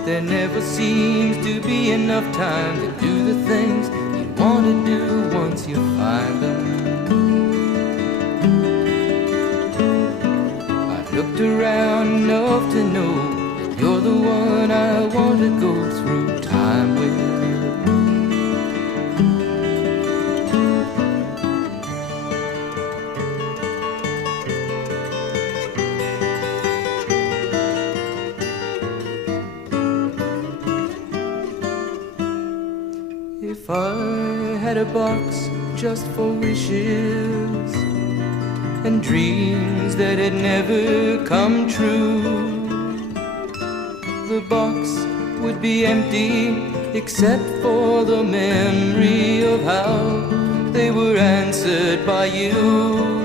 but there never seems to be enough time to do the things you want to do once you find them. I've looked around enough to know that you're the one I want to go through time with. If I had a box just for wishes and dreams that had never come true, the box would be empty except for the memory of how they were answered by you.